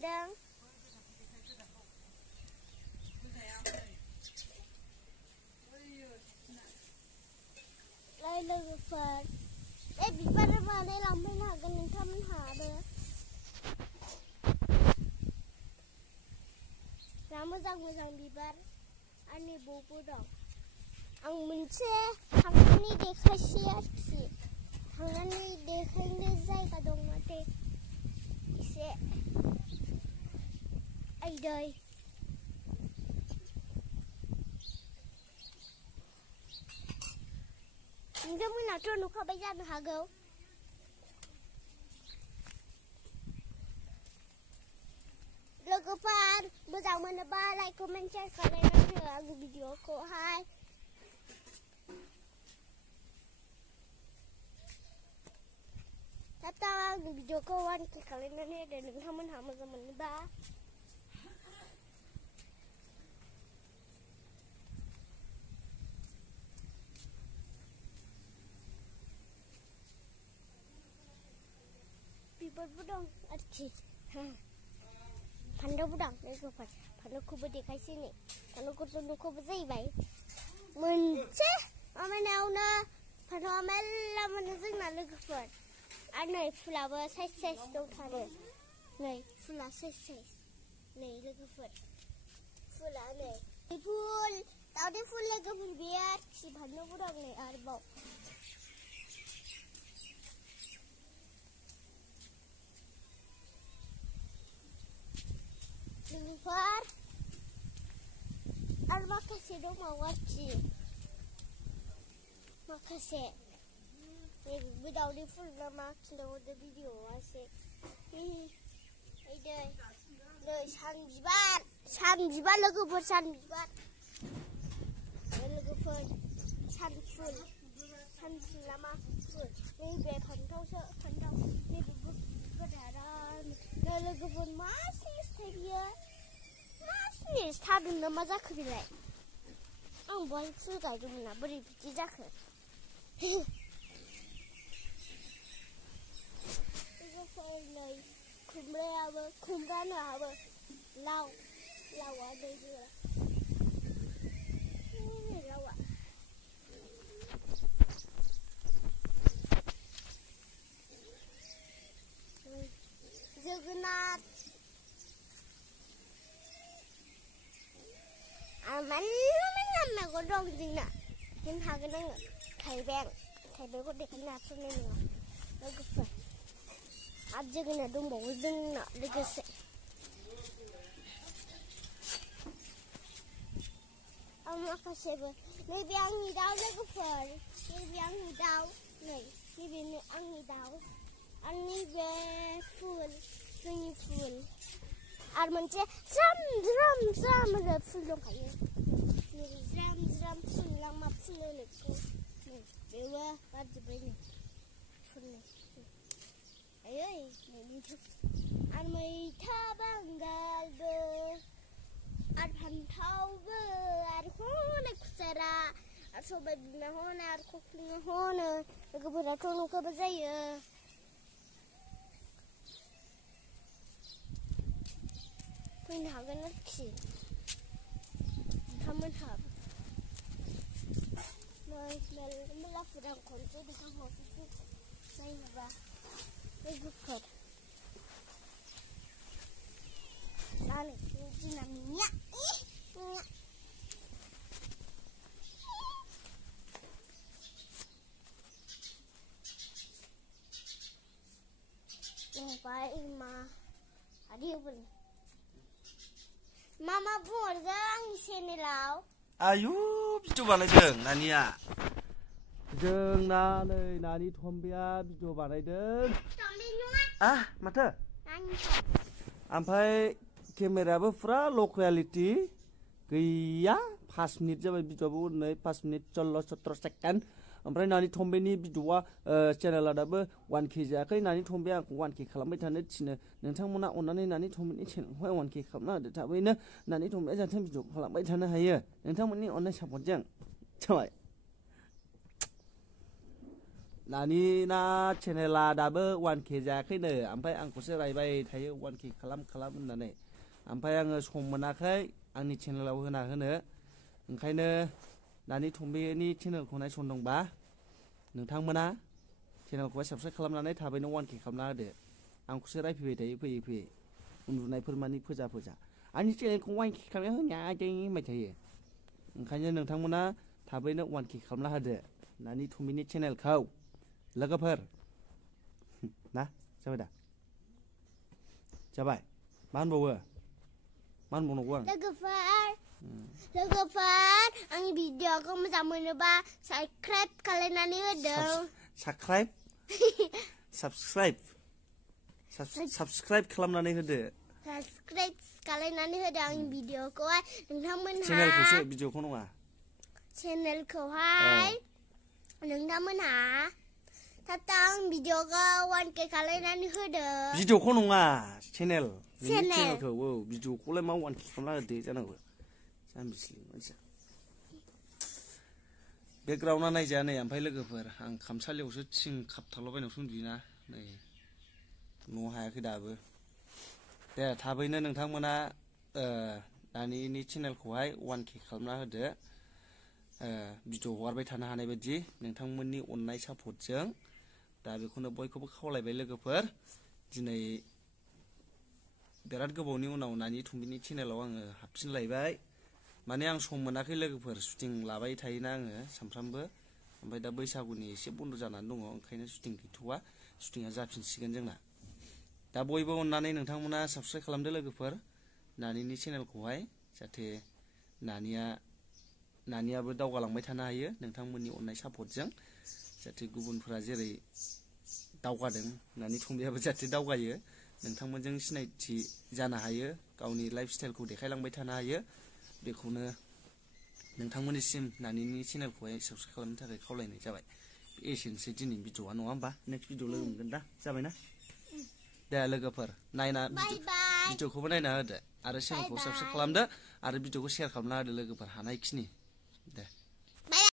मोनदों लोगोफोर बे बिबार माने लांफैनो हागोन नोंथांमोनहाबो जा मोजां मोजां बिबार आंनि ब'बो दं आं मोनसे थांनानै देखायसै आरोखि थांनानै देखायनो जायगा दं नाथाय एसे आयदै नोंथांमोनाथ' नुखाबाय जानो हागौ लोगोफोर मोजां मोनोबा लाइक कमेन्ट शेयार खालामनानै हो आंनि भिडिअखौहाय थाब आंनि भिडिअखौ 1K खालामनानै होदो नोंथांमोनहा मोजां मोनोबा बिबारबो दं आरोखि फान्थावबो दं लोगोफोर फान्थावखौबो देखायसै नै फान्थावखौथ' नुखाबाय जाहैबाय मोनसे माबानायावनो फान्थावा मेल्ला मोनो जोंना लोगोफोर आरो नै फुलाबो साइज साइज दंथारो नै फुला साइज साइज नै लोगोफोर फुला नै फुल दावदै फुल लोगोफोर बे आरोखि फान्थावबो दं नै आरोबाव लोगोफोर आरो माखासे दंबावो आरोखि माखासे बे दावदै फुल ना मा खिन्थाहरदो भिडिअआवहाय नै सान बिबार लोगोफोर सान बिबार लोगोफोर सान फुल ना मा फुल नैबे फान्थावसो फान्थाव नैबे गोदान लोगोफोर मा सिरिस बियो मा सिरिस थादों ना मा जाखो बेलाय आं बहाय फुल गायदोंमोन ना बोरै बिदि जाखो नै खुमब्रायाबो लावआ दै लावआ जोगोनार मेल्ला मैगं दं जोंना देखायनो हागोन आङो थाइबेंखौ देखायनो हाथारनाय नङा लोगोफोर आरो जोगोनार दंबावो जोंना लोगोसे आं माखासेबो नैबे आंनि दाउ लोगोफोर नैबे आंनि दाउ नै नैबे आंनि दाउ आरो नैबे फुल जोंनि फुल आरो मोनसे ज्राम फुल दंखायो नैबे ज्राम फुल ना मा फुल होनो बेखौ नै बेबो बारजोब्बाय नै फुल नै आयै आरो मैथा बांगालबो आरो फान्थावबो आरो हनै खुसेरा आरो सबाय बिमा हनै आरो खख्लिङा हनै लोगोफोराथ' नुखाबो जायो फैनो हागोन आरोखि नोंथांमोनहाबो नै मेल्ला फुदां खनसे देखायहरसै नायोबा लोगोफोर जानो जोंना मिनिया मा बुंहरदों आंनि चेनेलाव आयु भिडिअ बानायदों नानिया जोंना नै नानि थम्बिया भिडिअ बानायदों माथो ओमफ्राय केमेरायाबो फुरा ल' क्वालिटि गैया 5 मिनिट जाबाय भिडिअआबो नै 5 मिनिट 16-17 सेकेन्ड ओमफ्राय नानि थम्बेनि भिडिअआ चेनेला दाबो 1K जायाखै नानि थम्बेया आंखौ 1K खालामबाय थानो थिनो नोंथांमोना अननानै नानि थम्बेनि चेनेलखौहाय 1K खालामना होदो थाबैनो नानि थम्बेया जाहाथे भिडिअ खालामबाय थानो हायो नोंथांमोननि अननाय सापर्टजों जाबाय नानि ना चेनेला दाबो 1K जायाखैनो ओमफ्राय आंखौसो रायबाय थायो 1K खालाम होननानै ओमफ्राय आङो सम मोनाखै आंनि चेनेलाव होनो ओंखायनो नानि थम्बेनि चेनेलखौ नायसनदोंबा नोंथांमोना चेनेलखौहाय साबस्क्राइब खालामनानै थाबैनो 1K खालामना होदो आंखौसो रायफैबाय थायो फैयै उन्दुनायफोर मानि फोजा आंनि चेनेलखौ 1K खालामना होनबाय थायो ओंखायनो नोंथांमोना थाबैनो 1K खालामना होदो नानि थम्बेनि चेनेलखौ लोगोफोर ना जाबाय दा जाबाय मा होनबावनांगौ आं लोगोफोर आंनि भिडिअखौ मोजां मोनोबा साबस्क्राइब खालामनानै होदो साबस्क्राइब खालामनानै होदो आंनि भिडिअखौहाय नोंथांमोनहा चेनेलखौसो भिडिअखौ नङा चेनेलखौहाय नोंथांमोनहा आं भिडिअखौ 1K खालामनानै होदो भिडिअखौ नङा चेनेलखौ भिडिअखौलाय मा 1K खालामना होदो जानांगौ जाम्बिसि मानसिया बेकग्राउन्डआ नायजाया नै ओमफ्राय लोगोफोर आं खामसालियावसो थिं खाबथालाबायनायावसो उन्दुयोना नै न'आव हायाखै दाबो दे थाबैनो नोंथांमोना दानि चेनेलखौहाय 1K खालामना होदो भिडिअ हगारबाय थानो हानाय बायदि नोंथांमोननि अननाय सापर्टजों दा बेखौनो बयखौबो खावलायबाय लोगोफोर दिनै बिराद गोबावनि उनाव नानि थम्बेनि चेनेलाव आङो हाबफिनलायबाय माने आं सम मोनाखै लोगोफोर शुटिं लाबाय थायोना आङो सानफ्रामबो ओमफ्राय दा बैसागुनि एसे बन्द' जानानै दङ ओंखायनो शुटिं गैथ'वा शुटिंआ जाफिनसिगोन जोंना दा बयबो अननानै नोंथांमोना साबस्क्राइब खालामदो लोगोफोर नानिनि चेनेलखौहाय जाहाथे नानियाबो दावगालांबाय थानो हायो नोंथांमोननि अननाय सापर्टजों जाहाथे गुबुनफोरा जेरै दावगादों नानि थम्बेयाबो जाहाथे दावगायो नोंथांमोनजों सिनायथि जानो हायो गावनि लाइफ स्टाइलखौ देखायलांबाय थानो हायो बेखौनो नोंथांमोननिसिम नानिनि चेनेलखौहाय साबस्क्राइब खालामनो थाखाय खावलायनाय जाबाय एसेनोसै दिनै भिडिअआ नङा होमबा नेक्स्ट भिडिअ लोगो मोनगोन दा जाबायना दे लोगोफोर नायना भिडिअखौबो नायना होदो आरो चेनेलखौ साबस्क्राइब खालामदो आरो भिडिअखौ शेयार खालामना होदो लोगोफोर हानायखिनि दे